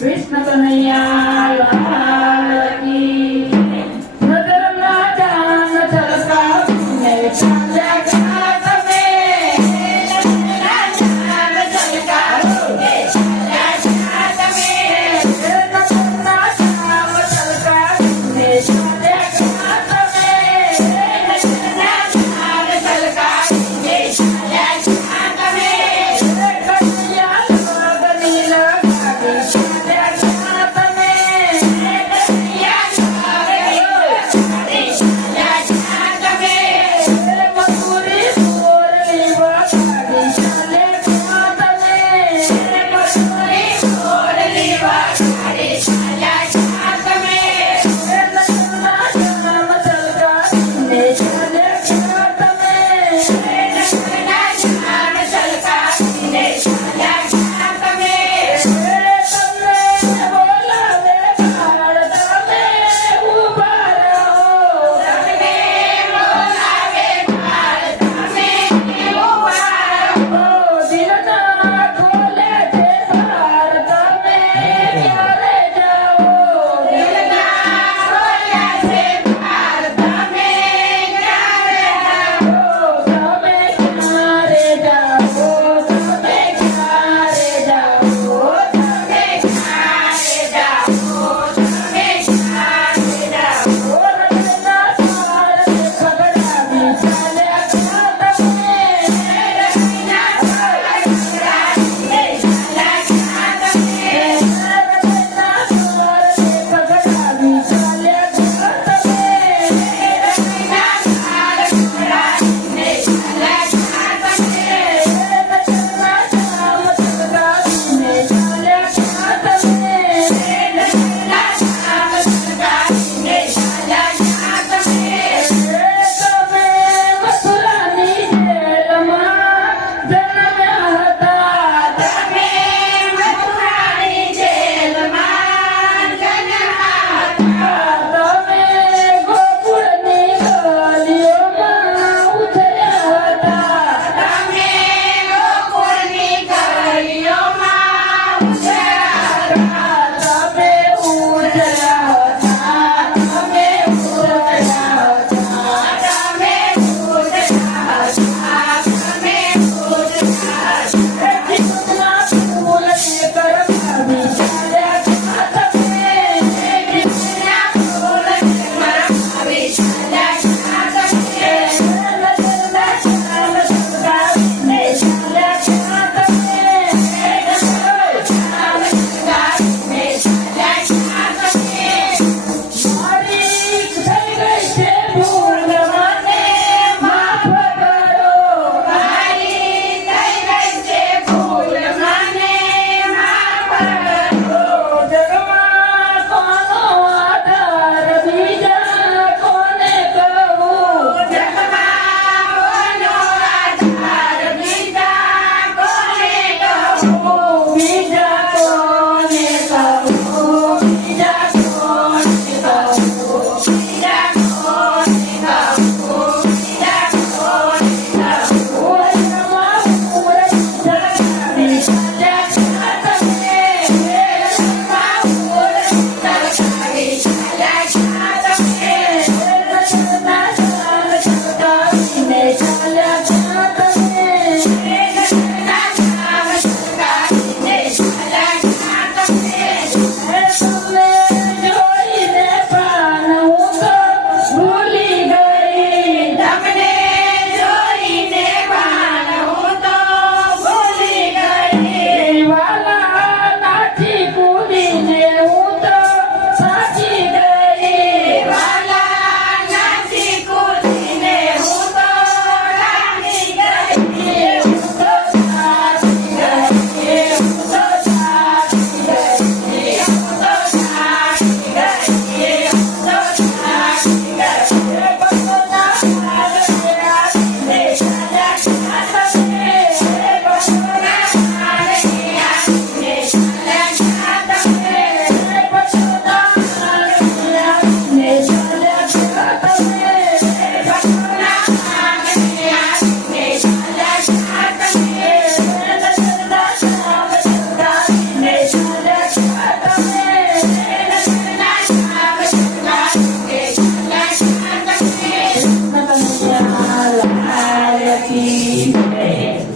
Krishna Kanhaiya